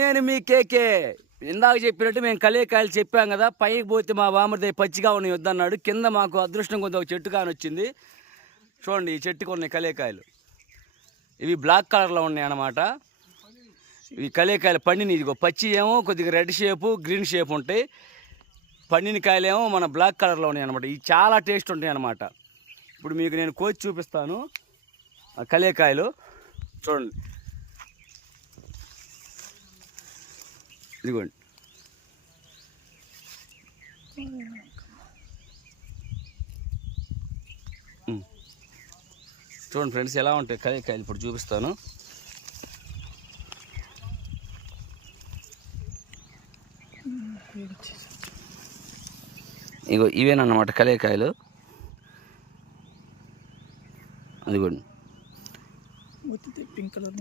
నేను మీ కేకే. ఇందాక చెప్పినట్టు మేము కలియకాయలు చెప్పాం కదా, పైకి పోతే మా బామర్ది పచ్చిగా ఉన్నాయి వద్దన్నాడు. కింద మాకు అదృష్టం కొంత ఒక చెట్టు కాని వచ్చింది. చూడండి, ఈ చెట్టుకు ఉన్నాయి కలియకాయలు. ఇవి బ్లాక్ కలర్లో ఉన్నాయి అన్నమాట. ఇవి కలియకాయలు పండిన. ఇదిగో పచ్చి ఏమో కొద్దిగా రెడ్ షేపు, గ్రీన్ షేప్ ఉంటాయి. పండిన కాయలేమో మన బ్లాక్ కలర్లో ఉన్నాయి అనమాట. ఇవి చాలా టేస్ట్ ఉంటాయి అన్నమాట. ఇప్పుడు మీకు నేను కోసి చూపిస్తాను ఆ కలియకాయలు. చూడండి, ఇదిగోండి. చూడండి ఫ్రెండ్స్, ఎలా ఉంటాయి కలియకాయలు ఇప్పుడు చూపిస్తాను. ఇగో ఇవేనన్నమాట కలియకాయలు. అదిగోండి, పింక్ కలర్.